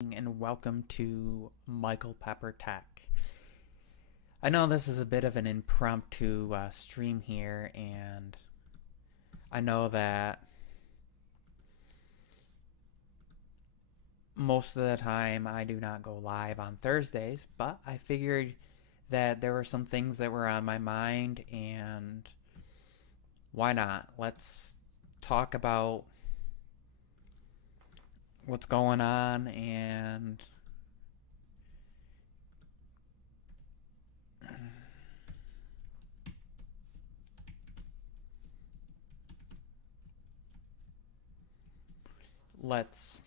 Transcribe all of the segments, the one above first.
and welcome to Michael Pepper Tech. I know this is a bit of an impromptu stream here, and I know that most of the time I do not go live on Thursdays, but I figured that there were some things that were on my mind, and why not? Let's talk about what's going on and let's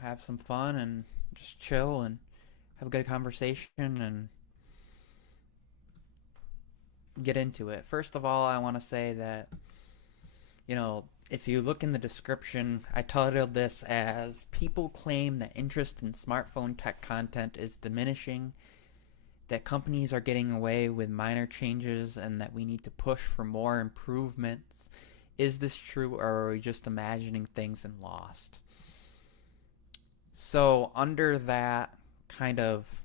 have some fun and just chill and have a good conversation and get into it. First of all, I want to say that if you look in the description, I titled this as "People Claim that Interest in Smartphone Tech Content is Diminishing, that companies are getting away with minor changes, and that we need to push for more improvements. Is this true, or are we just imagining things and lost?" So, under that kind of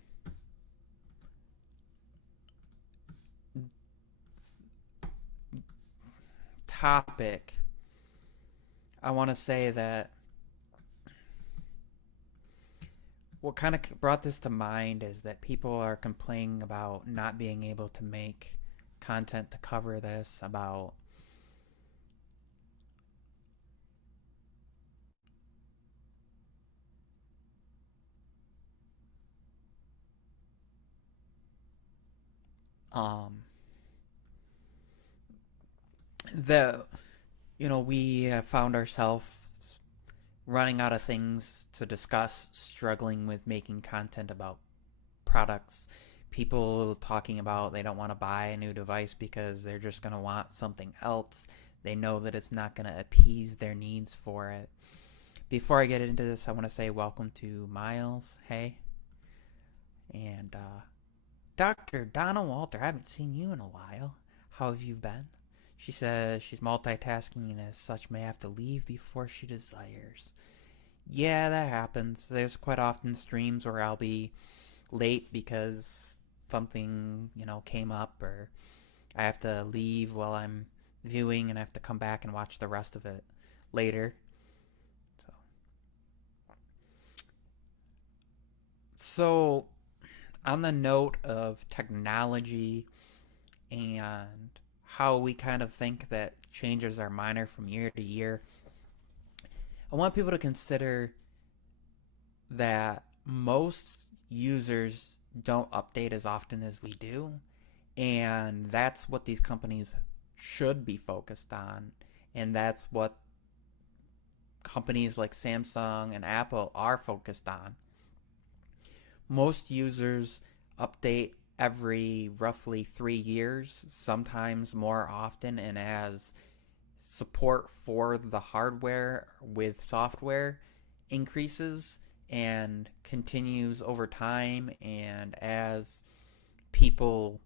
topic, I want to say that what kind of brought this to mind is that people are complaining about not being able to make content to cover this, about um the we have found ourselves running out of things to discuss, struggling with making content about products. People talking about they don't want to buy a new device because they're just going to want something else. They know that it's not going to appease their needs for it. Before I get into this, I want to say welcome to Miles. Hey. And Dr. Donna Walter, I haven't seen you in a while. How have you been? She says she's multitasking and as such may have to leave before she desires. Yeah, that happens. There's quite often streams where I'll be late because something, came up, or I have to leave while I'm viewing and I have to come back and watch the rest of it later. So, so on the note of technology and how we kind of think that changes are minor from year to year, I want people to consider that most users don't update as often as we do, and that's what these companies should be focused on, and that's what companies like Samsung and Apple are focused on. Most users update every roughly 3 years, sometimes more often, and as support for the hardware with software increases and continues over time, and as people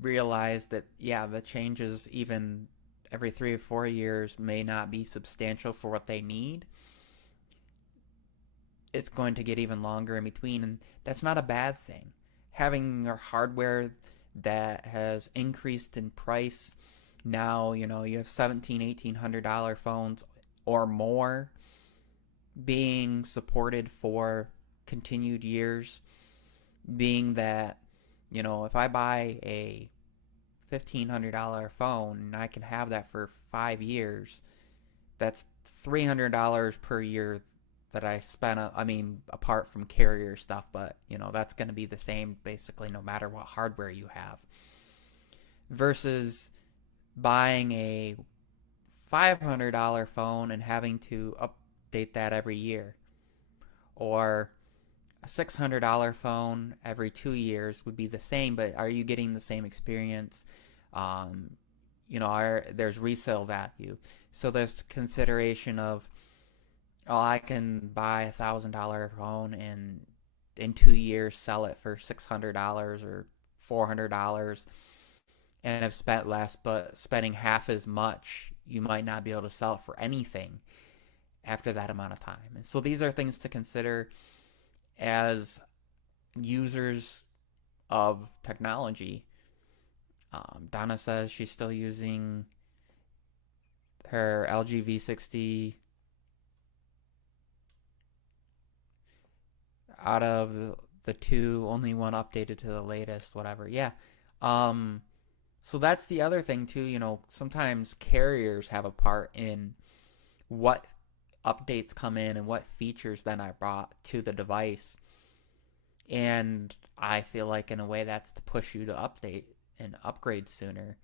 realize that, yeah, the changes even every 3 or 4 years may not be substantial for what they need, it's going to get even longer in between, and that's not a bad thing. Having your hardware that has increased in price, now you have 17, $1,800 phones or more being supported for continued years, being that if I buy a $1,500 phone and I can have that for 5 years, that's $300 per year that I spent. I mean, apart from carrier stuff, but that's going to be the same basically no matter what hardware you have. Versus buying a $500 phone and having to update that every year, or a $600 phone every 2 years would be the same, but are you getting the same experience? There's resale value. So there's consideration of, oh, I can buy $1,000 phone and in 2 years sell it for $600 or $400 and have spent less, but spending half as much, you might not be able to sell it for anything. after that amount of time. And so these are things to consider as users of technology. Donna says she's still using her LG V60 out of the two, only one updated to the latest, whatever. Yeah. So that's the other thing too. Sometimes carriers have a part in what updates come in and what features then are brought to the device. And I feel like in a way that's to push you to update and upgrade sooner.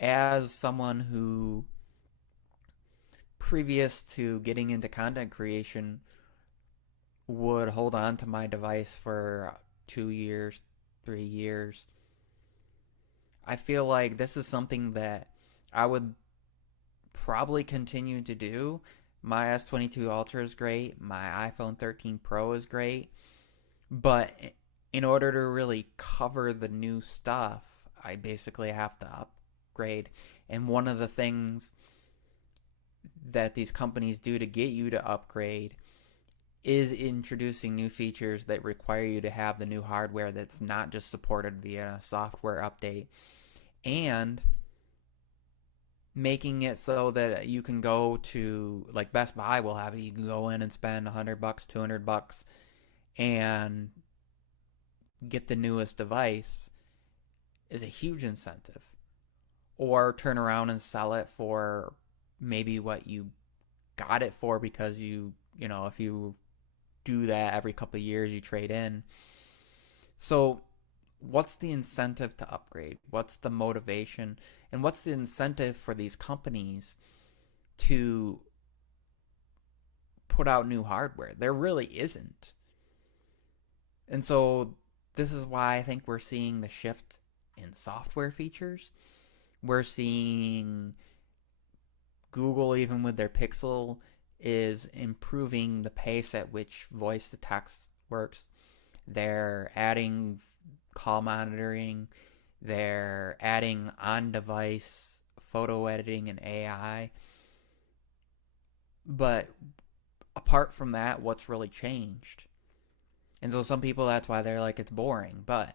As someone who, previous to getting into content creation, would hold on to my device for 2 years, 3 years, I feel like this is something that I would probably continue to do. My S22 Ultra is great. My iPhone 13 Pro is great. But in order to really cover the new stuff, I basically have to upgrade. And one of the things that these companies do to get you to upgrade is introducing new features that require you to have the new hardware that's not just supported via a software update, and making it so that you can go to, like Best Buy will have it, you can go in and spend $100, $200 and get the newest device, is a huge incentive. Or turn around and sell it for maybe what you got it for, because if you do that every couple of years, you trade in. So what's the incentive to upgrade? What's the motivation? And what's the incentive for these companies to put out new hardware? There really isn't. And so this is why I think we're seeing the shift in software features. We're seeing Google, even with their Pixel, is improving the pace at which voice to text works. They're adding call monitoring. They're adding on-device photo editing and AI. But apart from that, what's really changed? And so some people, that's why they're like, it's boring. But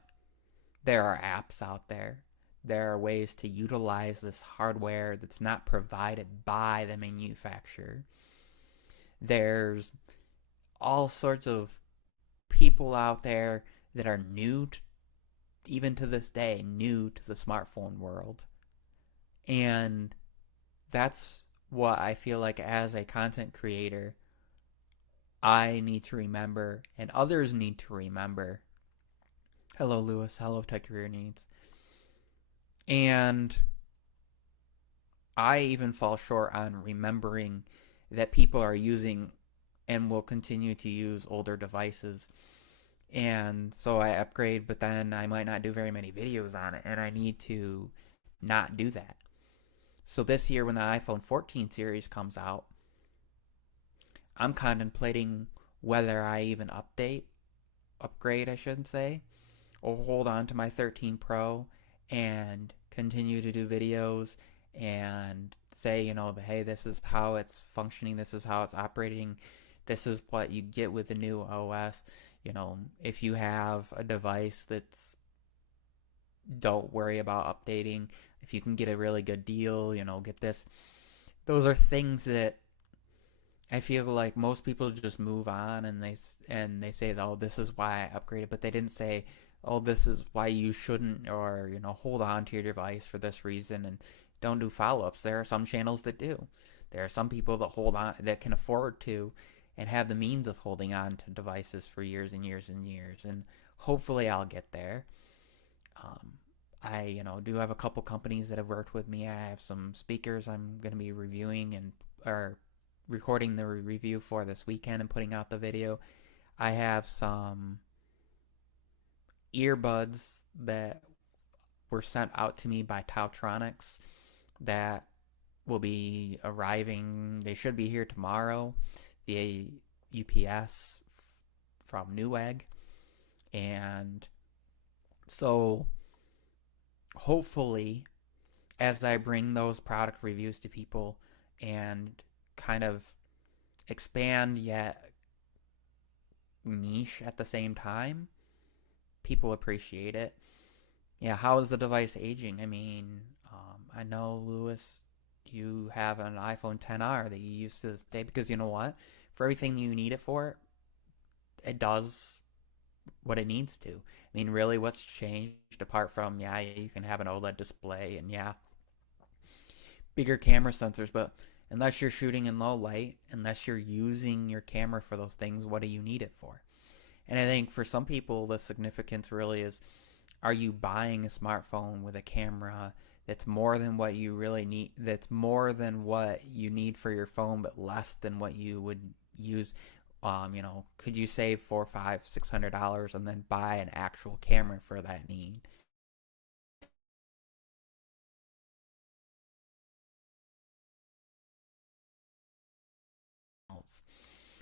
there are apps out there. There are ways to utilize this hardware that's not provided by the manufacturer. There's all sorts of people out there that are new, even to this day, new to the smartphone world. And that's what I feel like as a content creator, I need to remember, and others need to remember. Hello, Lewis. Hello, Tech Career Needs. And I even fall short on remembering that people are using and will continue to use older devices. And so I upgrade, but then I might not do very many videos on it, and I need to not do that. So this year, when the iPhone 14 series comes out, I'm contemplating whether I even upgrade, I shouldn't say, or hold on to my 13 Pro and continue to do videos and say, hey, this is how it's functioning, this is how it's operating, this is what you get with the new OS. If you have a device that's, don't worry about updating. If you can get a really good deal, get this. Those are things that I feel like most people just move on, and they say, oh, this is why I upgraded, but they didn't say, oh, this is why you shouldn't, or hold on to your device for this reason, and don't do follow-ups. There are some channels that do. There are some people that hold on, that can afford to, and have the means of holding on to devices for years and years and years. And hopefully I'll get there. I do have a couple companies that have worked with me. I have some speakers I'm going to be reviewing or recording the review for this weekend and putting out the video. I have some earbuds that were sent out to me by Tautronics that will be arriving. They should be here tomorrow via UPS from Newegg. And so hopefully, as I bring those product reviews to people and kind of expand yet niche at the same time, people appreciate it. Yeah, how is the device aging? I mean, I know, Lewis, you have an iPhone 10R that you use to this day because you know what? For everything you need it for, it does what it needs to. I mean, really, what's changed apart from, yeah, you can have an OLED display and, yeah, bigger camera sensors, but unless you're shooting in low light, unless you're using your camera for those things, what do you need it for? And I think for some people, the significance really is, are you buying a smartphone with a camera that's more than what you really need, that's more than what you need for your phone, but less than what you would use? Could you save $400, $500, $600 and then buy an actual camera for that need?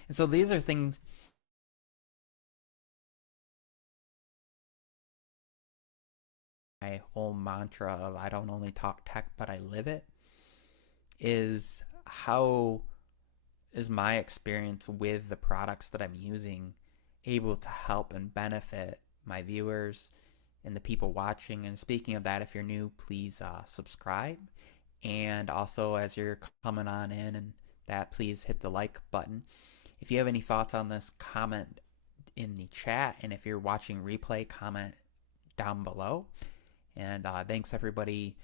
And so these are things. My whole mantra of I don't only talk tech, but I live it is how is my experience with the products that I'm using able to help and benefit my viewers and the people watching. And speaking of that, if you're new, please subscribe. And also, as you're coming on in and that, please hit the like button. If you have any thoughts on this, comment in the chat. And if you're watching replay, comment down below. And thanks everybody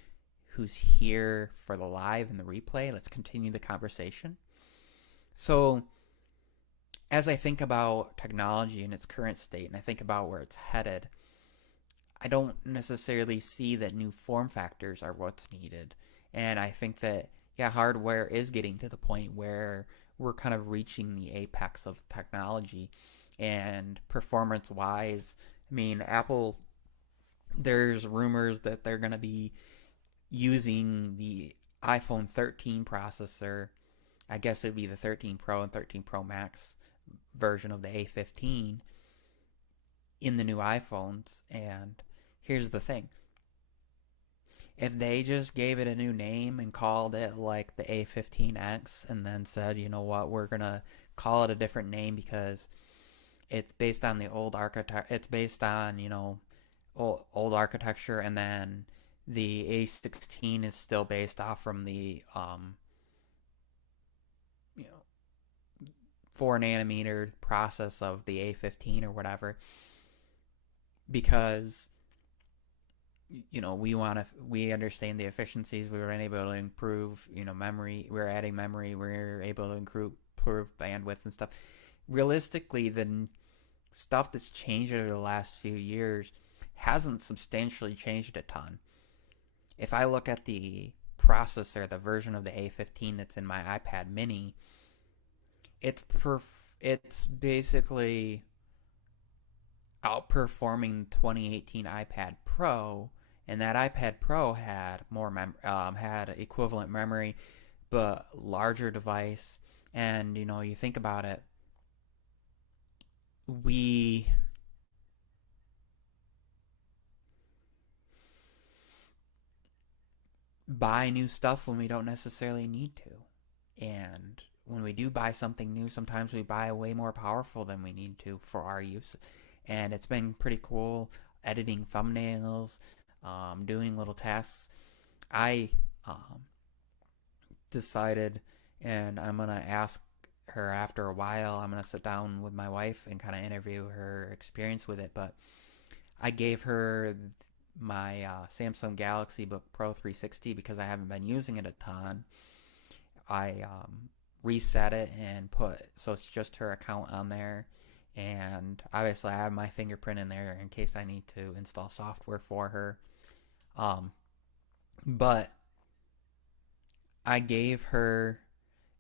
who's here for the live and the replay. Let's continue the conversation. So, as I think about technology in its current state and I think about where it's headed, I don't necessarily see that new form factors are what's needed. And I think that, yeah, hardware is getting to the point where we're kind of reaching the apex of technology. And performance wise, I mean, Apple, there's rumors that they're going to be using the iPhone 13 processor. I guess it would be the 13 Pro and 13 Pro Max version of the A15 in the new iPhones. And here's the thing. If they just gave it a new name and called it like the A15X and then said, you know what, we're going to call it a different name because it's based on the old architecture, it's based on, old architecture, and then the A16 is still based off from the 4 nanometer process of the A15 or whatever, because we understand the efficiencies. We were able to improve memory. We're adding memory. We're able to improve bandwidth and stuff. Realistically, the stuff that's changed over the last few years hasn't substantially changed a ton. If I look at the processor, the version of the A15 that's in my iPad mini, it's basically outperforming 2018 iPad Pro, and that iPad Pro had had equivalent memory, but larger device. And you think about it, we buy new stuff when we don't necessarily need to. And when we do buy something new, sometimes we buy way more powerful than we need to for our use. And it's been pretty cool editing thumbnails, doing little tasks. I decided, and I'm going to ask her after a while, I'm going to sit down with my wife and kind of interview her experience with it. But I gave her my Samsung Galaxy Book Pro 360 because I haven't been using it a ton. I reset it and so it's just her account on there, and obviously I have my fingerprint in there in case I need to install software for her. But I gave her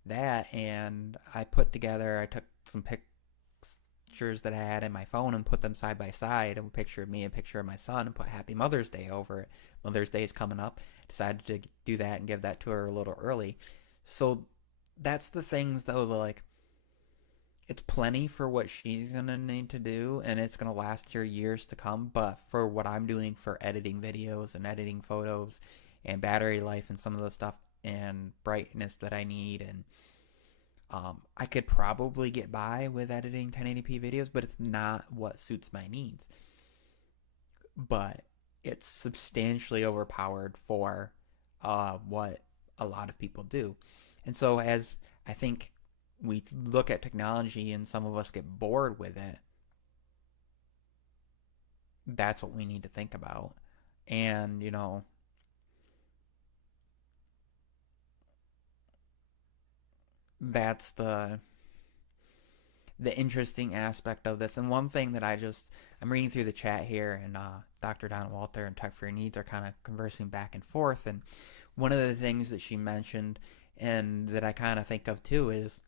that, and I took some pictures that I had in my phone and put them side by side, and a picture of me and a picture of my son, and put Happy Mother's Day over it. Mother's Day is coming up. Decided to do that and give that to her a little early. So that's the things, though, like, it's plenty for what she's going to need to do, and it's going to last her years to come. But for what I'm doing for editing videos and editing photos and battery life and some of the stuff and brightness that I need and I could probably get by with editing 1080p videos, but it's not what suits my needs. But it's substantially overpowered for what a lot of people do. And so, as I think we look at technology and some of us get bored with it, that's what we need to think about. And, that's the interesting aspect of this. And one thing that I'm reading through the chat here, and Dr. Donna Walter and Tech for Your Needs are kind of conversing back and forth. And one of the things that she mentioned and that I kind of think of too is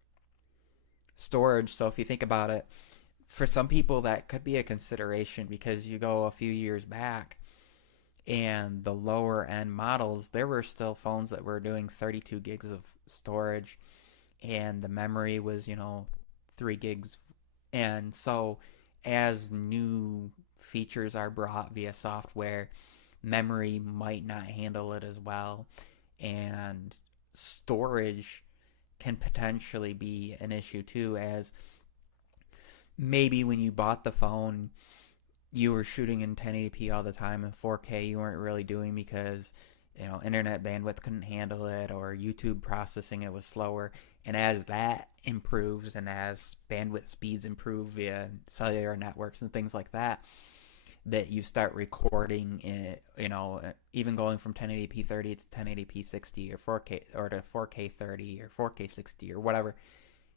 storage. So if you think about it, for some people that could be a consideration because you go a few years back and the lower end models, there were still phones that were doing 32 gigs of storage and the memory was, 3 gigs. And so as new features are brought via software, memory might not handle it as well, and storage can potentially be an issue too, as maybe when you bought the phone you were shooting in 1080p all the time, and 4K you weren't really doing because internet bandwidth couldn't handle it, or YouTube processing it was slower. And as that improves and as bandwidth speeds improve via cellular networks and things like that, that you start recording it, even going from 1080p 30 to 1080p 60 or 4K or to 4K 30 or 4K 60 or whatever,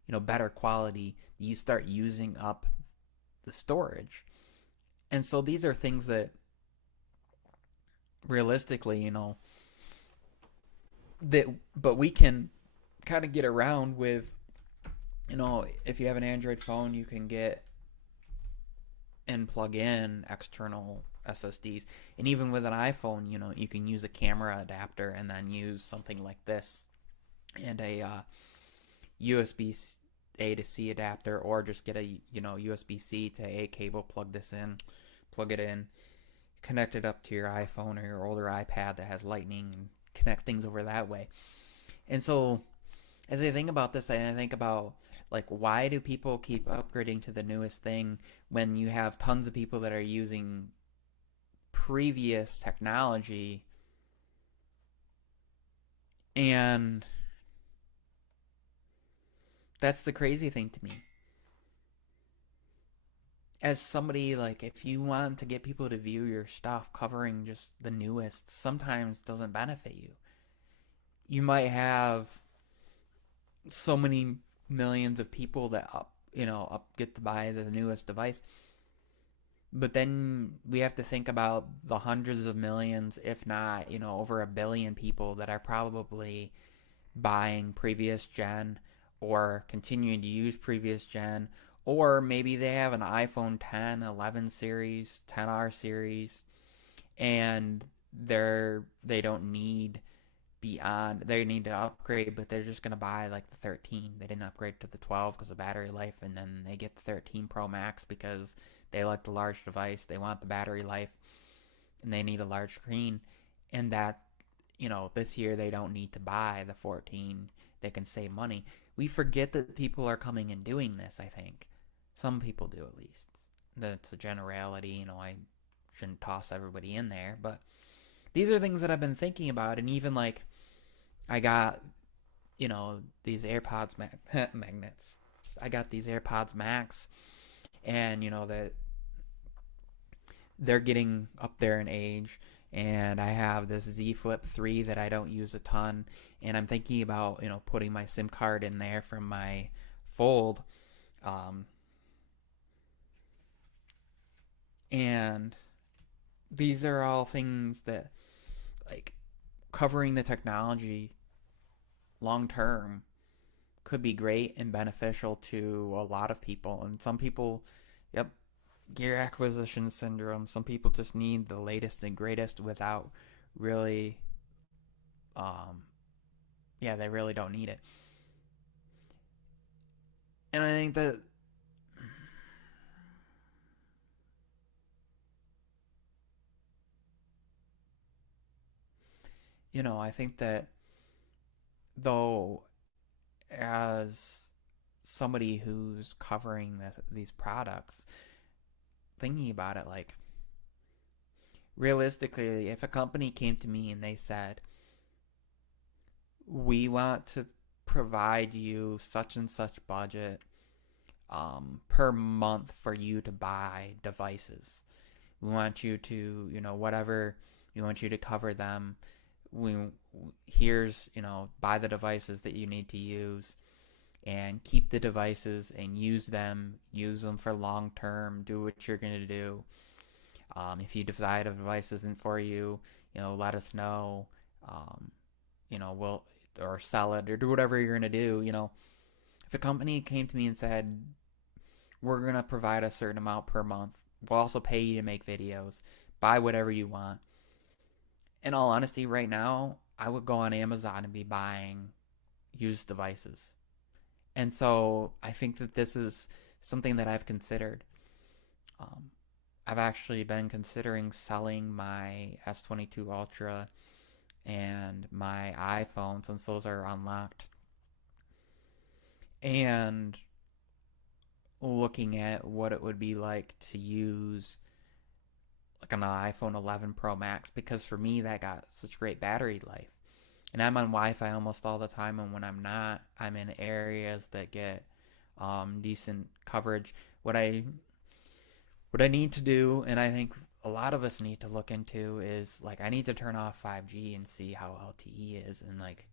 better quality, you start using up the storage. And so these are things that realistically, that but we can kind of get around with, if you have an Android phone, you can get and plug in external SSDs. And even with an iPhone, you can use a camera adapter and then use something like this and a USB A to C adapter, or just get a USB C to A cable, plug it in, connect it up to your iPhone or your older iPad that has lightning, and connect things over that way. And so as I think about this, I think about, like, why do people keep upgrading to the newest thing when you have tons of people that are using previous technology? And that's the crazy thing to me. As somebody, like, if you want to get people to view your stuff, covering just the newest sometimes doesn't benefit you. You might have so many millions of people that get to buy the newest device, but then we have to think about the hundreds of millions, if not over a billion people that are probably buying previous gen or continuing to use previous gen, or maybe they have an iPhone 10, 11 series, 10R series, and they don't need they need to upgrade, but they're just going to buy like the 13. They didn't upgrade to the 12 because of battery life, and then they get the 13 Pro Max because they like the large device, they want the battery life, and they need a large screen. And that, this year they don't need to buy the 14. They can save money. We forget that people are coming and doing this, I think. Some people do, at least. That's a generality, I shouldn't toss everybody in there, but these are things that I've been thinking about. And even like, I got, these AirPods magnets. I got these AirPods Max, and that they're getting up there in age. And I have this Z Flip 3 that I don't use a ton, and I'm thinking about putting my SIM card in there from my Fold, and these are all things that, like, covering the technology long term could be great and beneficial to a lot of people. And some people, yep, gear acquisition syndrome. Some people just need the latest and greatest without really, they really don't need it. And I think that, I think that, though, as somebody who's covering these products, thinking about it, like, realistically, if a company came to me and they said, we want to provide you such and such budget per month for you to buy devices. We want you to, whatever, we want you to cover them. Here's, buy the devices that you need to use and keep the devices and use them for long term, do what you're going to do. If you decide a device isn't for you, let us know. We'll or sell it or do whatever you're going to do. If a company came to me and said, we're going to provide a certain amount per month, we'll also pay you to make videos, buy whatever you want. In all honesty, right now, I would go on Amazon and be buying used devices. And so I think that this is something that I've considered. I've actually been considering selling my S22 Ultra and my iPhone, since those are unlocked, and looking at what it would be like to use like an iPhone 11 Pro Max, because for me that got such great battery life. And I'm on Wi-Fi almost all the time, and when I'm not, I'm in areas that get decent coverage. What I need to do, and I think a lot of us need to look into, is like, I need to turn off 5G and see how LTE is, and like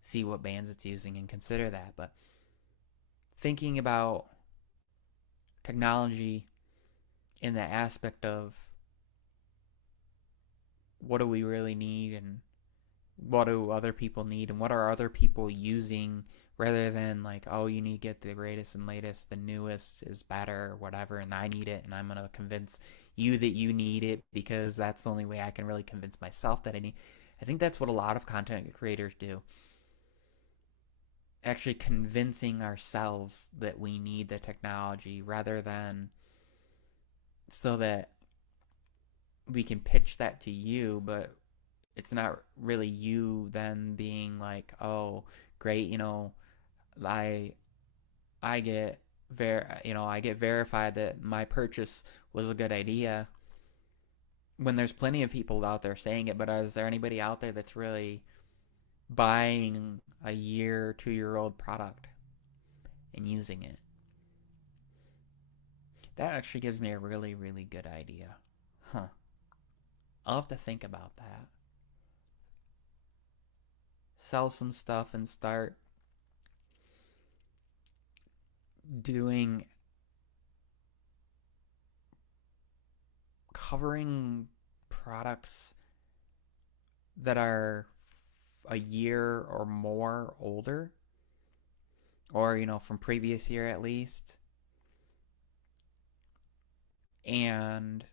see what bands it's using and consider that. But thinking about technology in the aspect of what do we really need, and what do other people need, and what are other people using, rather than like, oh, you need to get the greatest and latest, the newest is better or whatever, and I need it, and I'm going to convince you that you need it because that's the only way I can really convince myself that I need. I think that's what a lot of content creators do. Actually convincing ourselves that we need the technology, rather than so that we can pitch that to you, but it's not really you then being like, oh, great, I get I get verified that my purchase was a good idea, when there's plenty of people out there saying it. But is there anybody out there that's really buying a year, 2-year-old product and using it? That actually gives me a really, really good idea. I'll have to think about that. Sell some stuff and start covering products that are a year or more older, or from previous year at least, and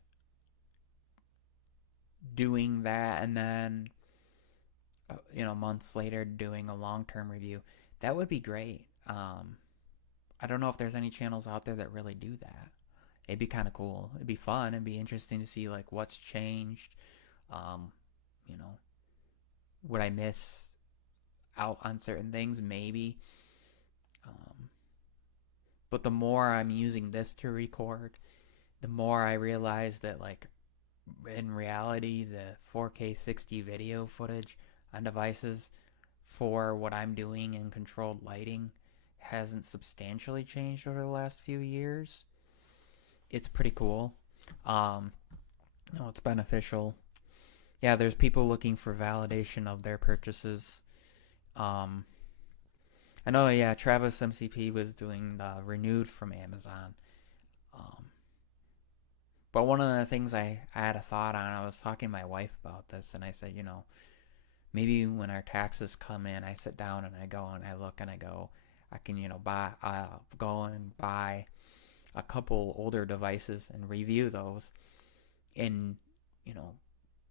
doing that, and then months later doing a long-term review. That would be great. I don't know if there's any channels out there that really do that. It'd be kind of cool. It'd be fun. It'd be interesting to see like what's changed. Would I miss out on certain things? Maybe. But the more I'm using this to record, the more I realize that, like, in reality, the 4K 60 video footage on devices for what I'm doing in controlled lighting hasn't substantially changed over the last few years. It's pretty cool. It's beneficial. Yeah, there's people looking for validation of their purchases. I know, yeah, Travis MCP was doing the renewed from Amazon. But one of the things I had a thought on, I was talking to my wife about this, and I said, maybe when our taxes come in, I sit down and I go and I look and I go, I can, I'll go and buy a couple older devices and review those, and,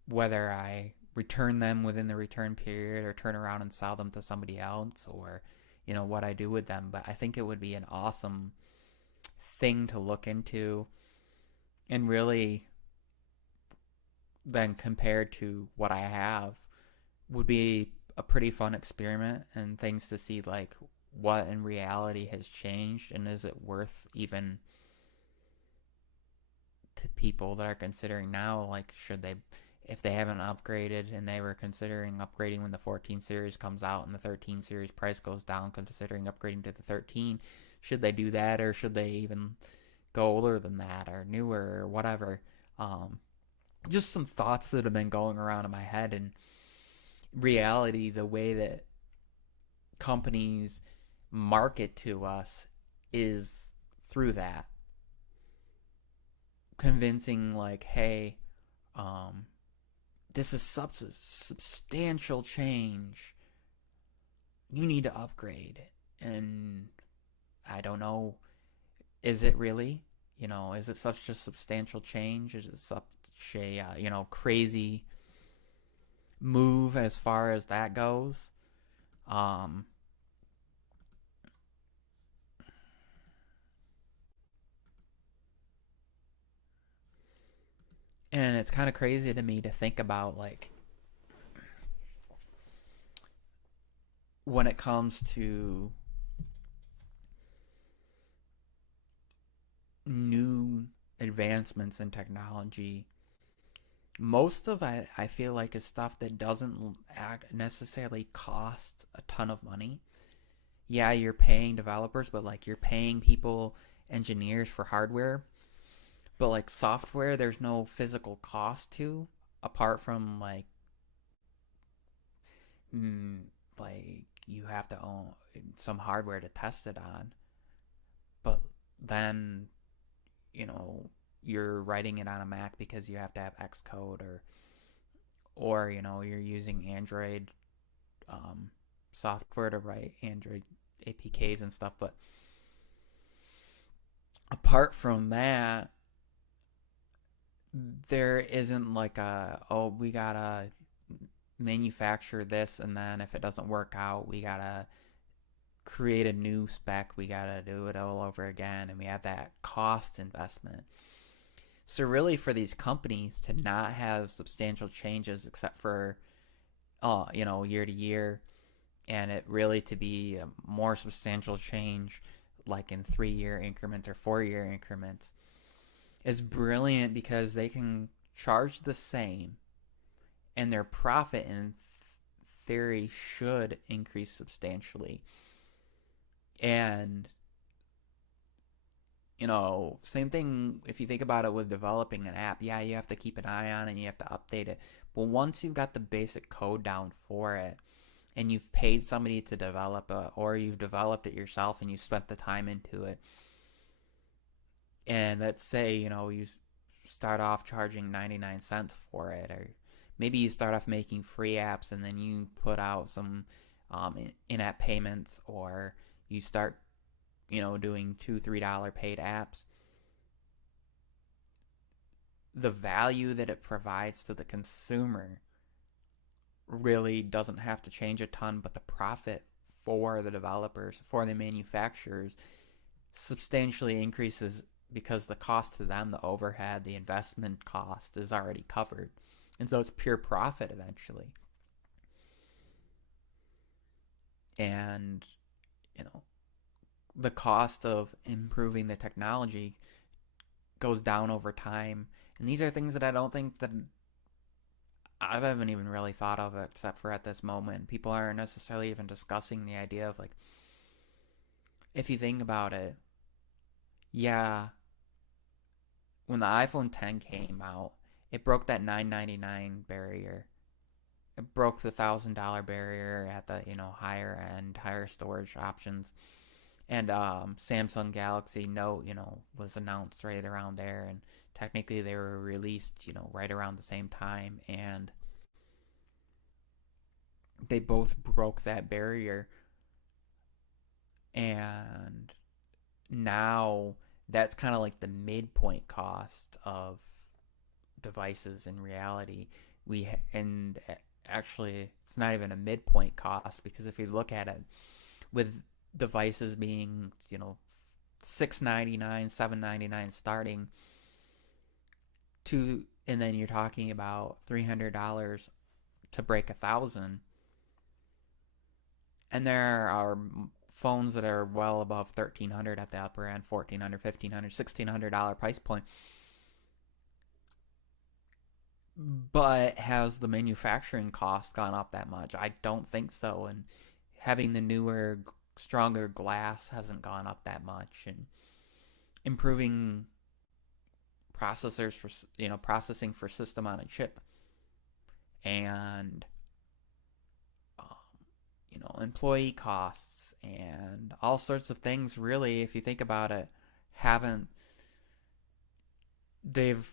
whether I return them within the return period or turn around and sell them to somebody else, or, what I do with them. But I think it would be an awesome thing to look into, and really then compared to what I have would be a pretty fun experiment, and things to see, like, what in reality has changed, and is it worth even to people that are considering now, like, should they, if they haven't upgraded and they were considering upgrading when the 14 series comes out and the 13 series price goes down, considering upgrading to the 13, should they do that, or should they even go older than that or newer or whatever? um, just some thoughts that have been going around in my head. And reality, the way that companies market to us is through that, convincing, like, hey, um, this is substantial change, you need to upgrade. And I don't know, is it really, is it such a substantial change? Is it such a crazy move as far as that goes? um and it's kind of crazy to me to think about, like, when it comes to new advancements in technology, most of it, I feel like, is stuff that doesn't necessarily cost a ton of money. Yeah, you're paying developers, but, like, you're paying people, engineers, for hardware. But, like, software, there's no physical cost to, apart from, mm, like, you have to own some hardware to test it on. But then, you know, you're writing it on a Mac because you have to have Xcode, or you're using Android software to write Android APKs and stuff. But apart from that, there isn't like we gotta manufacture this, and then if it doesn't work out, we gotta create a new spec, we gotta do it all over again, and we have that cost investment. So really, for these companies to not have substantial changes except for year to year, and it really to be a more substantial change like in 3-year increments or 4-year increments, is brilliant, because they can charge the same, and their profit in theory should increase substantially. And same thing if you think about it with developing an app. Yeah, you have to keep an eye on it and you have to update it. But once you've got the basic code down for it, and you've paid somebody to develop it, or you've developed it yourself and you spent the time into it, and let's say, you start off charging 99 cents for it, or maybe you start off making free apps and then you put out some in-app payments, or you start doing $2-3 paid apps. The value that it provides to the consumer really doesn't have to change a ton, but the profit for the developers, for the manufacturers, substantially increases, because the cost to them, the overhead, the investment cost, is already covered. And so it's pure profit eventually. And, the cost of improving the technology goes down over time. And these are things that I don't think that I haven't even really thought of, except for at this moment. People aren't necessarily even discussing the idea of, like, if you think about it, yeah, when the iPhone 10 came out, it broke that $999 barrier. It broke the $1,000 barrier at the higher end, higher storage options. And Samsung Galaxy Note, was announced right around there, and technically they were released, right around the same time, and they both broke that barrier. And now that's kind of like the midpoint cost of devices in reality. And actually, it's not even a midpoint cost, because if you look at it, with devices being $699, $799 starting, and then you're talking about $300 to break 1,000, and there are phones that are well above 1,300 at the upper end, 1,400, 1,500, $1,600 price point. But has the manufacturing cost gone up that much? I don't think so. And having the newer, stronger glass hasn't gone up that much. And improving processors for, processing for system on a chip, and employee costs and all sorts of things, really, if you think about it, haven't they've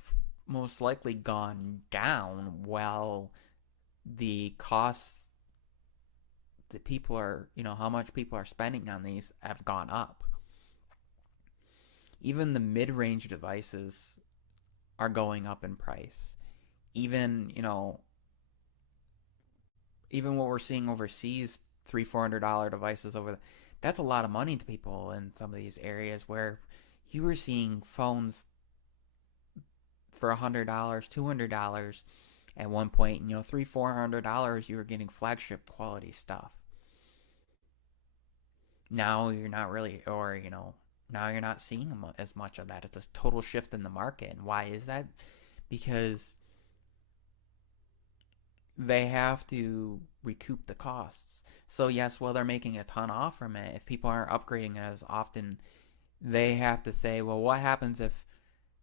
most likely gone down while the costs that people are, how much people are spending on these have gone up. Even the mid-range devices are going up in price. Even, even what we're seeing overseas, $300-$400 devices over there, that's a lot of money to people in some of these areas where you were seeing phones for $100, $200 at one point. $300-$400 you were getting flagship quality stuff. Now you're not really, or now you're not seeing as much of that. It's a total shift in the market. And why is that? Because they have to recoup the costs. So yes, while they're making a ton off from it, if people aren't upgrading it as often, they have to say, well, what happens if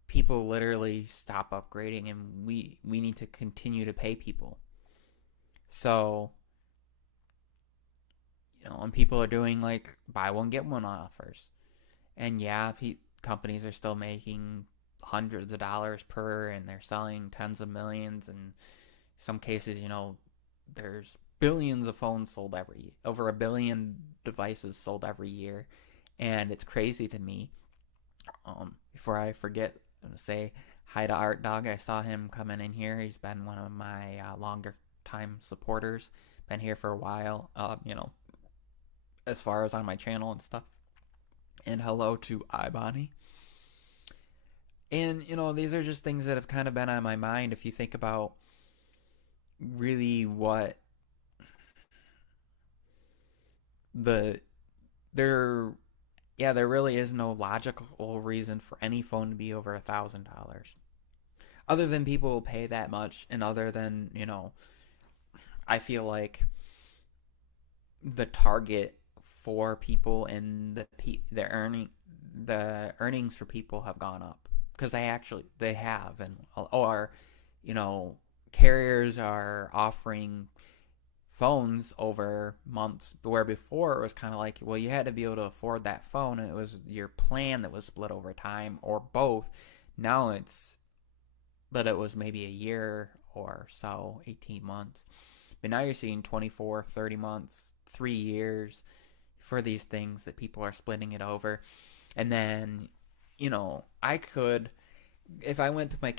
people literally stop upgrading and we need to continue to pay people? So, and people are doing like buy one get one offers. And yeah, companies are still making hundreds of dollars per, and they're selling tens of millions. And some cases, there's billions of phones sold over 1 billion devices sold every year. And it's crazy to me. Before I forget, I'm going to say hi to Art Dog. I saw him coming in here. He's been one of my longer time supporters. Been here for a while, as far as on my channel and stuff. And hello to iBonnie. And, these are just things that have kind of been on my mind. If you think about really what there really is no logical reason for any phone to be over $1,000. Other than people will pay that much, and other than, I feel like the target for people and the earnings for people have gone up, because they have. And or carriers are offering phones over months, where before it was kind of like, well, you had to be able to afford that phone, and it was your plan that was split over time, or both. Now it was maybe a year or so, 18 months, but now you're seeing 24, 30 months, 3 years for these things that people are splitting it over. And then, I could, if I went to a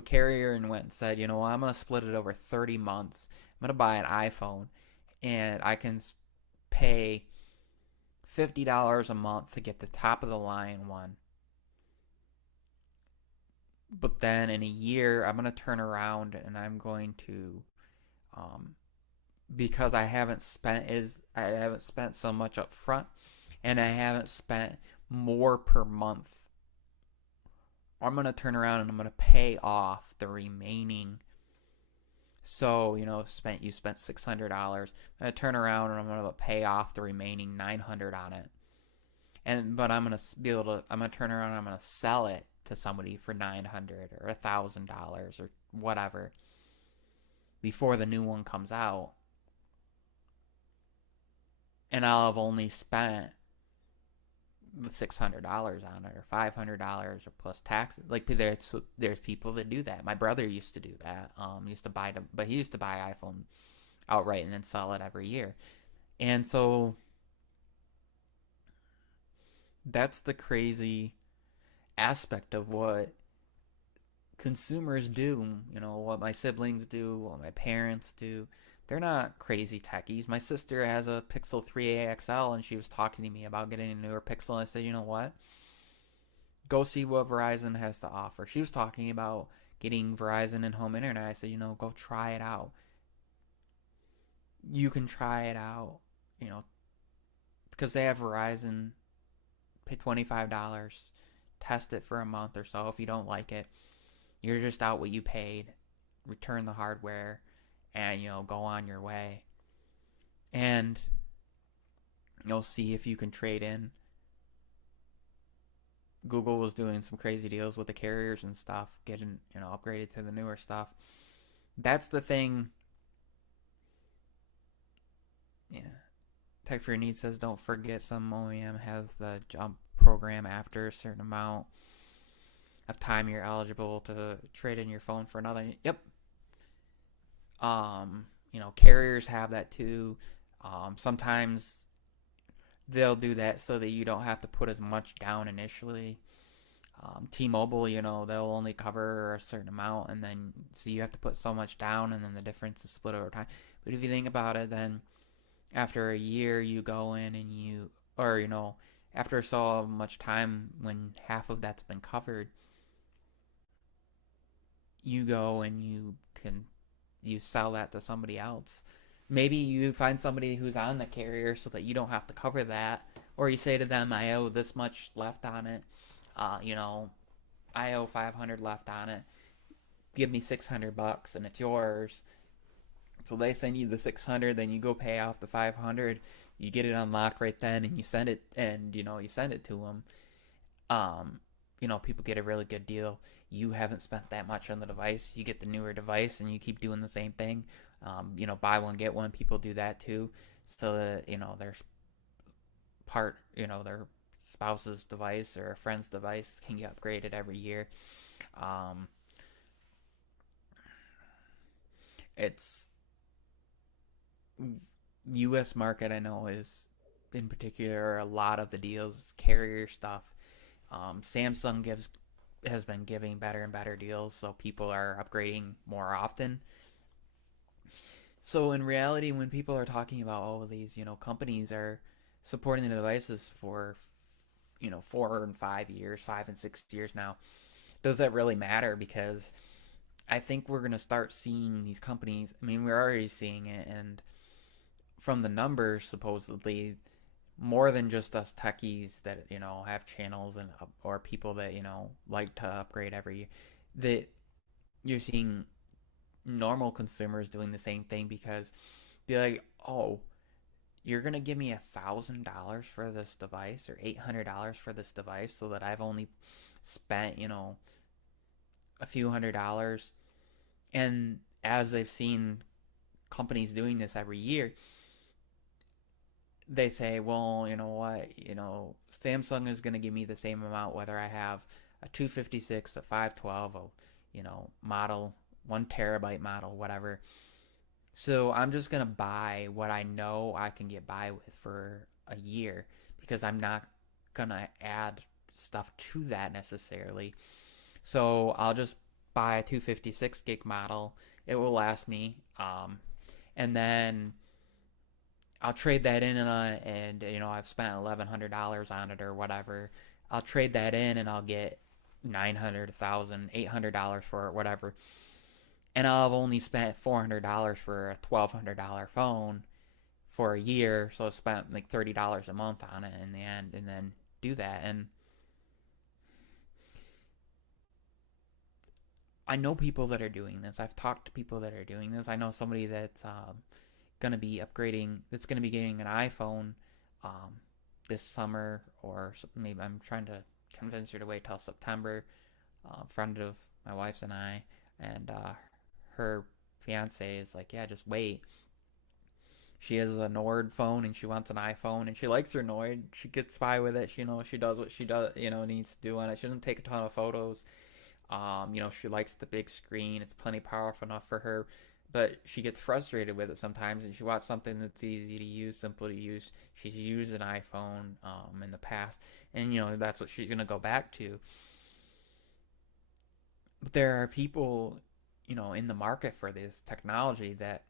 carrier and went and said, I'm going to split it over 30 months. I'm going to buy an iPhone, and I can pay $50 a month to get the top of the line one. But then in a year, I'm going to turn around and I'm going to, because I haven't spent so much up front, and I haven't spent more per month, I'm going to turn around and I'm going to pay off the remaining. So, you spent $600. I'm going to turn around and I'm going to pay off the remaining $900 on it. But I'm going to turn around and I'm going to sell it to somebody for $900 or $1,000 or whatever before the new one comes out. And I'll have only spent $600 on it, or $500, or plus taxes. Like, there's people that do that. My brother used to do that. He used to buy iPhone outright and then sell it every year. And so that's the crazy aspect of what consumers do. What my siblings do, what my parents do. They're not crazy techies. My sister has a Pixel 3a XL, and she was talking to me about getting a newer Pixel. And I said, you know what? Go see what Verizon has to offer. She was talking about getting Verizon and home internet. I said, go try it out. You can try it out, because they have Verizon. Pay $25, test it for a month or so. If you don't like it, you're just out what you paid. Return the hardware, and go on your way. And you'll see if you can trade in. Google was doing some crazy deals with the carriers and stuff, getting upgraded to the newer stuff. That's the thing. Yeah. Tech for Your Needs says, don't forget some OEM has the jump program after a certain amount of time you're eligible to trade in your phone for another. Yep. Carriers have that too. Sometimes they'll do that so that you don't have to put as much down initially. T-Mobile, they'll only cover a certain amount, and then so you have to put so much down, and then the difference is split over time. But if you think about it, then after a year you go in and after so much time when half of that's been covered, you go and you sell that to somebody else. Maybe you find somebody who's on the carrier so that you don't have to cover that, or you say to them, I owe this much left on it. I owe 500 left on it. Give me $600 and it's yours. So they send you the 600, then you go pay off the 500. You get it unlocked right then, and you send it, and you send it to them. People get a really good deal. You haven't spent that much on the device. You get the newer device, and you keep doing the same thing. Buy one get one. People do that too, so that their spouse's device or a friend's device can get upgraded every year. It's U.S. market, I know, is in particular a lot of the deals carrier stuff. Samsung has been giving better and better deals, so people are upgrading more often. So in reality, when people are talking about these companies are supporting the devices for 4 and 5 years, 5 and 6 years now, does that really matter? Because I think we're going to start seeing these companies. I mean, we're already seeing it, and from the numbers, supposedly, more than just us techies that have channels and or people that like to upgrade every year, that you're seeing normal consumers doing the same thing, because be like, oh, you're gonna give me $1,000 for this device or $800 for this device, so that I've only spent a few $100s. And as they've seen companies doing this every year, they say, well, you know what, Samsung is going to give me the same amount whether I have a 256, a 512, model, 1 terabyte model, whatever. So I'm just going to buy what I know I can get by with for a year, because I'm not going to add stuff to that necessarily. So I'll just buy a 256 gig model. It will last me. And then I'll trade that in, and I've spent $1,100 on it or whatever. I'll trade that in, and I'll get $900, $1,000, $800 for it, whatever. And I'll have only spent $400 for a $1,200 phone for a year, so I spent like $30 a month on it in the end, and then do that. And I know people that are doing this. I've talked to people that are doing this. I know somebody that's going to be upgrading, that's going to be getting an iPhone this summer, or maybe I'm trying to convince her to wait till September. A friend of my wife's and I, and her fiance is like, yeah, just wait. She has a Nord phone and she wants an iPhone, and she likes her Nord. She gets by with it. She does what she does, needs to do on it. She doesn't take a ton of photos. She likes the big screen. It's plenty powerful enough for her, but she gets frustrated with it sometimes, and she wants something that's easy to use, simple to use. She's used an iPhone in the past, and that's what she's gonna go back to. But there are people, in the market for this technology that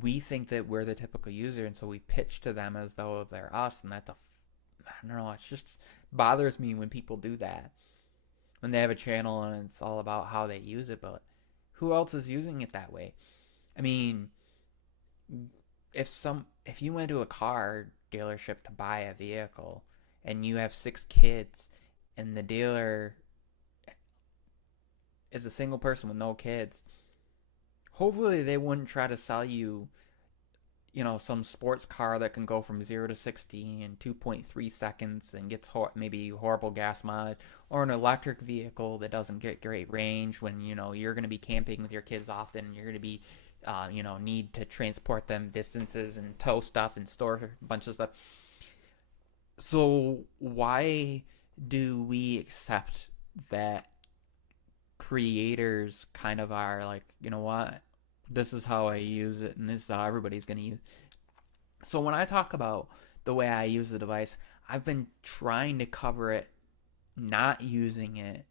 we think that we're the typical user, and so we pitch to them as though they're us, and I don't know, it just bothers me when people do that. When they have a channel and it's all about how they use it, but who else is using it that way? I mean, if you went to a car dealership to buy a vehicle and you have 6 kids and the dealer is a single person with no kids, hopefully they wouldn't try to sell you, some sports car that can go from 0 to 60 in 2.3 seconds and gets maybe horrible gas mileage, or an electric vehicle that doesn't get great range when, you're going to be camping with your kids often and you're going to be, need to transport them distances and tow stuff and store a bunch of stuff. So why do we accept that creators kind of are like, you know what, this is how I use it and this is how everybody's going to use it? So when I talk about the way I use the device, I've been trying to cover it not using it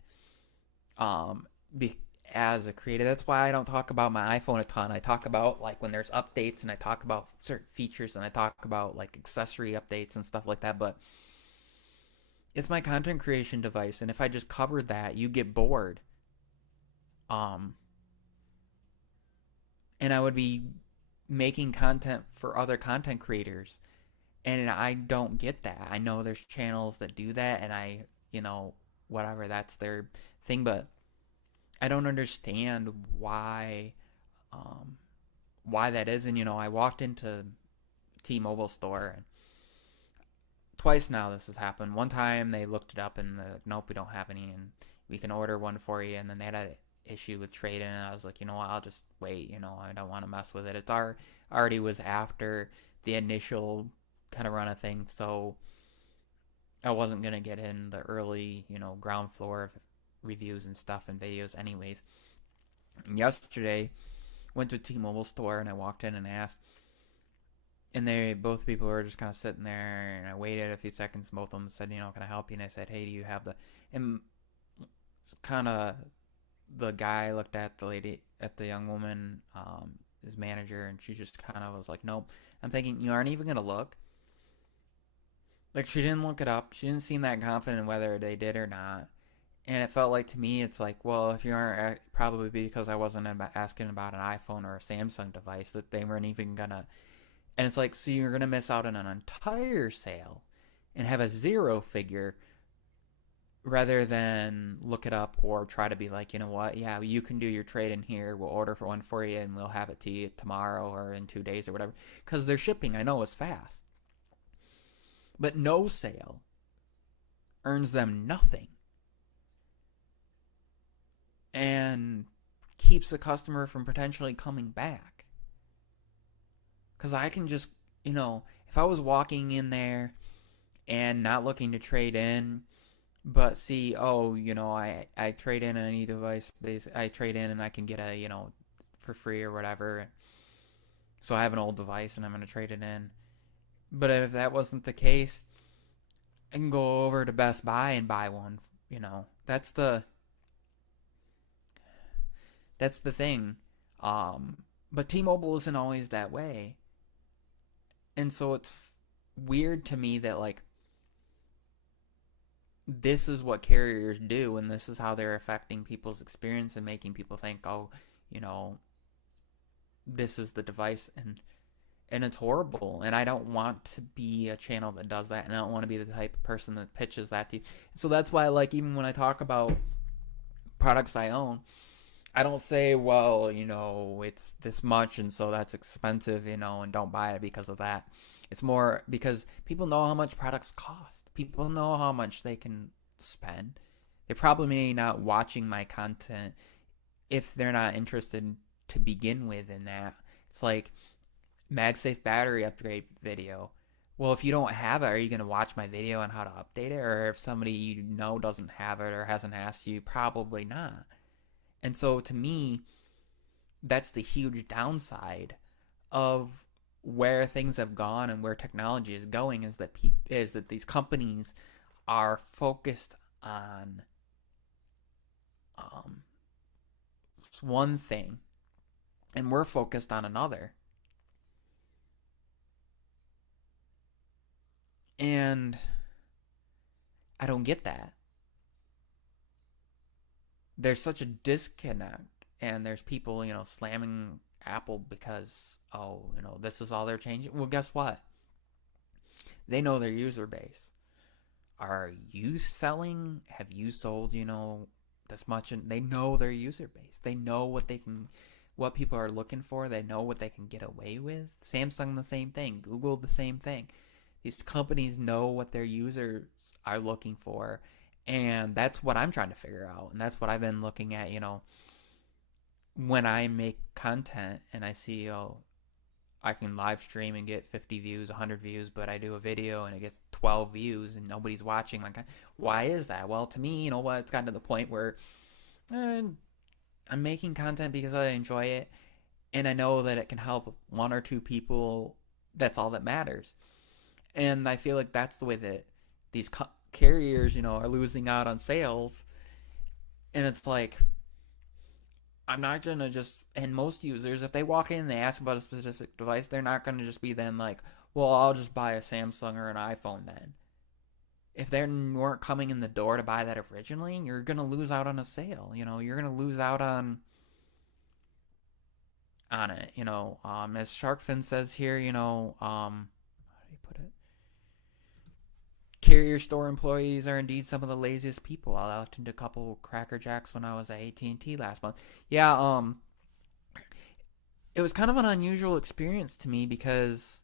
as a creator. That's why I don't talk about my iPhone a ton. I talk about like when there's updates, and I talk about certain features, and I talk about like accessory updates and stuff like that, but it's my content creation device, and if I just covered that, you get bored. And I would be making content for other content creators, and I don't get that. I know there's channels that do that, and whatever, that's their thing, but I don't understand why that is. And I walked into T-Mobile store, and twice now this has happened. One time they looked it up and nope, we don't have any, and we can order one for you, and then they had a issue with trade-in, and I was like, what, I'll just wait, I don't want to mess with it. It already was after the initial kind of run of things, so I wasn't going to get in the early, ground floor of reviews and stuff and videos anyways. And yesterday, went to a T-Mobile store, and I walked in and asked, and both people were just kind of sitting there, and I waited a few seconds. Both of them said, can I help you? And I said, hey, do you have and kind of the guy looked at the young woman, his manager, and she just kind of was like, nope. I'm thinking, you aren't even going to look? Like, she didn't look it up. She didn't seem that confident whether they did or not. And it felt like, to me, it's like, well, if you aren't, probably because I wasn't asking about an iPhone or a Samsung device, that they weren't even going to. And it's like, so you're going to miss out on an entire sale and have a zero figure, rather than look it up or try to be like, what, yeah, you can do your trade in here, we'll order for one for you and we'll have it to you tomorrow or in 2 days or whatever, because their shipping, I know, is fast. But no sale earns them nothing and keeps the customer from potentially coming back. Because I can just, if I was walking in there and not looking to trade in, but see, I trade in any device, I trade in and I can get a, for free or whatever. So I have an old device and I'm going to trade it in. But if that wasn't the case, I can go over to Best Buy and buy one, That's the thing. But T-Mobile isn't always that way. And so it's weird to me that, like, this is what carriers do, and this is how they're affecting people's experience and making people think, oh, this is the device, and it's horrible. And I don't want to be a channel that does that, and I don't want to be the type of person that pitches that to you. So that's why, like, even when I talk about products I own, I don't say, well, it's this much and so that's expensive, and don't buy it because of that. It's more because people know how much products cost. People know how much they can spend. They're probably not watching my content if they're not interested to begin with in that. It's like MagSafe battery upgrade video. Well, if you don't have it, are you going to watch my video on how to update it? Or if somebody doesn't have it or hasn't asked you, probably not. And so to me, that's the huge downside of where things have gone and where technology is going, is that these companies are focused on one thing, and we're focused on another. And I don't get that. There's such a disconnect, and there's people, slamming Apple because, this is all they're changing. Well, guess what? They know their user base. Are you selling? Have you sold, this much? And they know their user base. They know what people are looking for. They know what they can get away with. Samsung, the same thing. Google, the same thing. These companies know what their users are looking for. And that's what I'm trying to figure out. And that's what I've been looking at, when I make content and I see, I can live stream and get 50 views, 100 views, but I do a video and it gets 12 views and nobody's watching my content. Why is that? Well, to me, it's gotten to the point where I'm making content because I enjoy it and I know that it can help one or two people. That's all that matters. And I feel like that's the way that these carriers, are losing out on sales. And it's like, I'm not gonna just, and most users, if they walk in and they ask about a specific device, they're not gonna just be then like, well, I'll just buy a Samsung or an iPhone then. If they weren't coming in the door to buy that originally, you're gonna lose out on a sale. You're gonna lose out on it. As Sharkfin says here, how do you put it? Carrier store employees are indeed some of the laziest people. I looked into a couple Cracker Jacks when I was at AT&T last month. Yeah, it was kind of an unusual experience to me because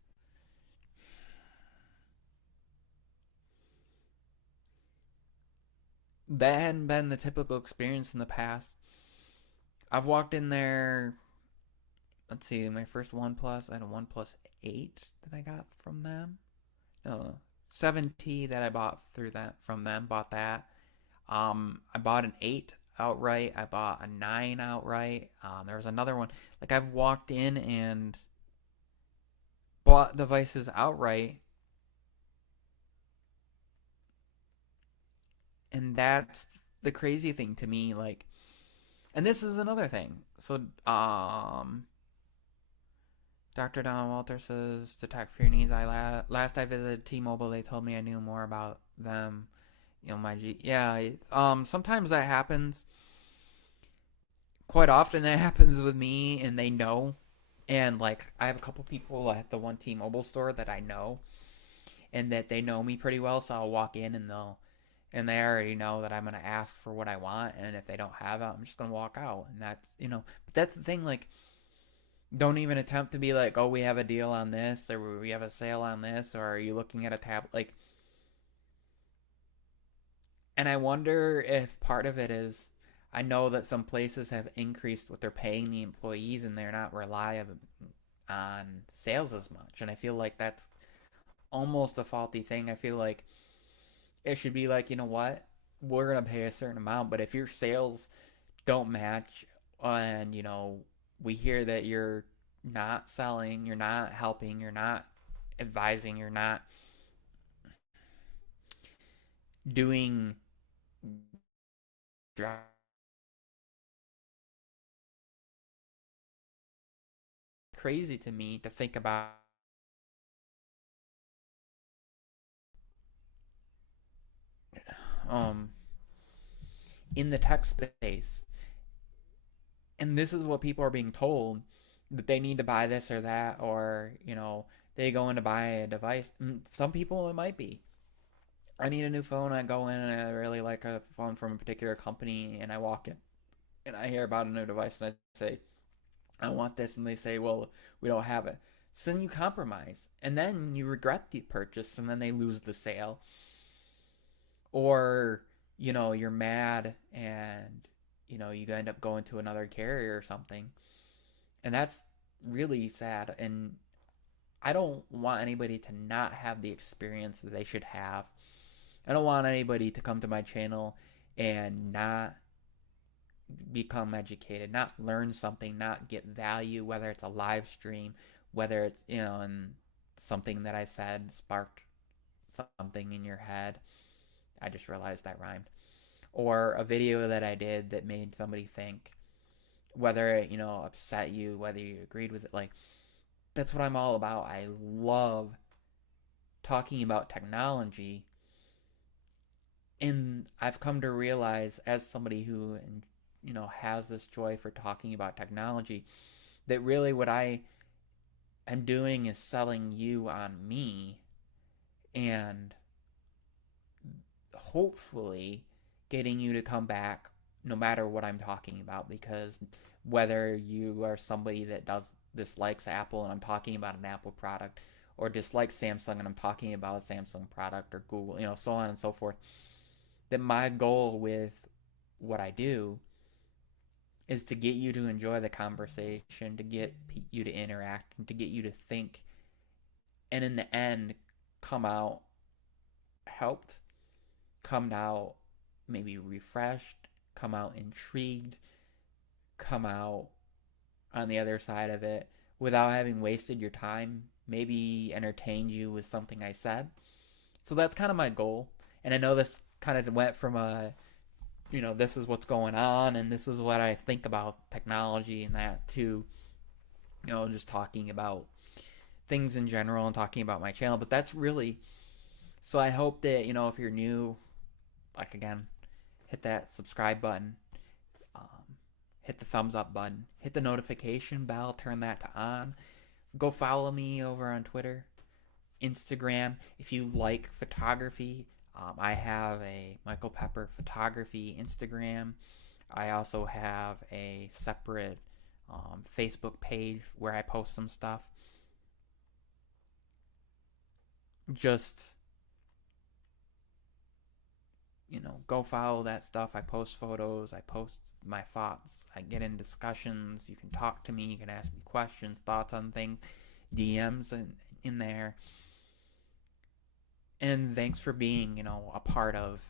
that hadn't been the typical experience in the past. I've walked in there, let's see, my first OnePlus, I had a OnePlus 8 that I got from them. No, 7T that I bought from them, bought that. I bought an 8 outright. I bought a 9 outright. There was another one. Like, I've walked in and bought devices outright. And that's the crazy thing to me. Like, and this is another thing. So, Dr. Don Walter says, to talk for your needs, last I visited T-Mobile, they told me I knew more about them. Sometimes that happens. Quite often that happens with me, and they know. And, like, I have a couple people at the one T-Mobile store that I know, and that they know me pretty well, so I'll walk in and they already know that I'm going to ask for what I want, and if they don't have it, I'm just going to walk out. And that's, but that's the thing, like, don't even attempt to be like, oh, we have a deal on this, or we have a sale on this, or are you looking at a tab? Like, and I wonder if part of it is, I know that some places have increased what they're paying the employees and they're not reliable on sales as much. And I feel like that's almost a faulty thing. I feel like it should be like, you know what? We're going to pay a certain amount, but if your sales don't match and, we hear that you're not selling, you're not helping, you're not advising, you're not doing crazy to me to think about um in the tech space. And this is what people are being told, that they need to buy this or that, or they go in to buy a device. Some people, it might be, I need a new phone. I go in and I really like a phone from a particular company, and I walk in and I hear about a new device and I say, I want this, and they say, well, we don't have it. So then you compromise, and then you regret the purchase, and then they lose the sale. Or, you're mad and, you end up going to another carrier or something. And that's really sad. And I don't want anybody to not have the experience that they should have. I don't want anybody to come to my channel and not become educated, not learn something, not get value, whether it's a live stream, whether it's, and something that I said sparked something in your head. I just realized that rhymed. Or a video that I did that made somebody think, whether it, upset you, whether you agreed with it. Like, that's what I'm all about. I love talking about technology. And I've come to realize, as somebody who, has this joy for talking about technology, that really what I am doing is selling you on me. and hopefully getting you to come back no matter what I'm talking about, because whether you are somebody that dislikes Apple and I'm talking about an Apple product, or dislikes Samsung and I'm talking about a Samsung product, or Google, so on and so forth, that my goal with what I do is to get you to enjoy the conversation, to get you to interact, and to get you to think, and in the end, come out helped, come out maybe refreshed, come out intrigued, come out on the other side of it without having wasted your time, maybe entertained you with something I said. So that's kind of my goal. And I know this kind of went from this is what's going on and this is what I think about technology and that, to, just talking about things in general and talking about my channel. But that's really, so I hope that, if you're new, like, again, hit that subscribe button, hit the thumbs up button, hit the notification bell, turn that to on. Go follow me over on Twitter, Instagram. If you like photography, I have a Michael Pepper Photography Instagram. I also have a separate Facebook page where I post some stuff. Just, go follow that stuff. I post photos, I post my thoughts, I get in discussions. You can talk to me, you can ask me questions, thoughts on things, DMs in there. And thanks for being, a part of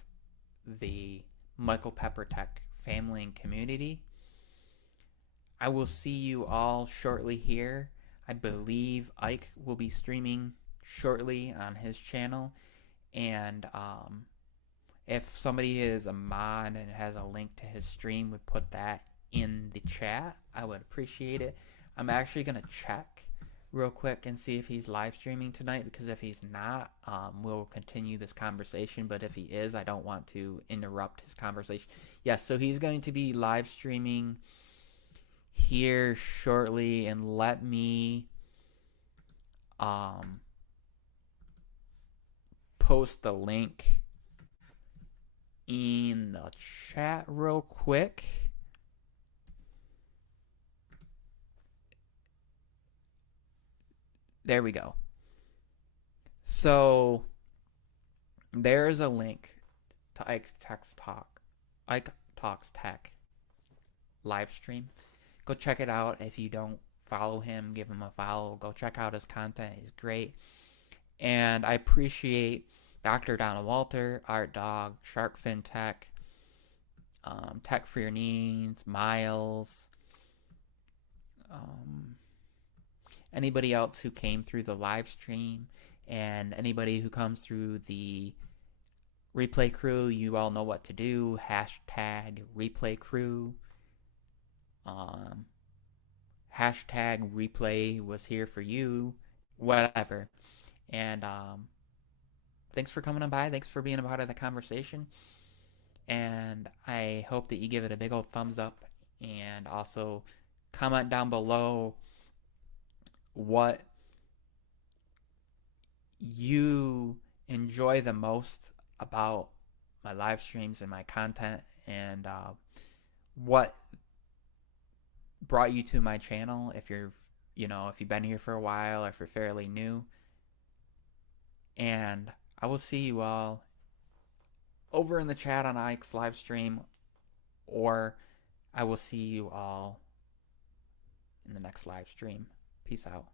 the Michael Pepper Tech family and community. I will see you all shortly here. I believe Ike will be streaming shortly on his channel. And if somebody is a mod and has a link to his stream, would put that in the chat, I would appreciate it. I'm actually going to check real quick and see if he's live streaming tonight, because if he's not, we'll continue this conversation. But if he is, I don't want to interrupt his conversation. Yes, so he's going to be live streaming here shortly, and let me post the link in the chat real quick. There we go. So there's a link to Ike Talks Tech live stream. Go check it out. If you don't follow him, give him a follow. Go check out his content. He's great. And I appreciate Dr. Donald Walter, Art Dog, Sharkfin Tech, Tech for Your Needs, Miles, anybody else who came through the live stream, and anybody who comes through the replay crew. You all know what to do. Hashtag replay crew. Hashtag replay was here for you. Whatever. And thanks for coming on by. Thanks for being a part of the conversation. And I hope that you give it a big old thumbs up, and also comment down below what you enjoy the most about my live streams and my content, and what brought you to my channel. If you're, if you've been here for a while, or if you're fairly new. And I will see you all over in the chat on Ike's live stream, or I will see you all in the next live stream. Peace out.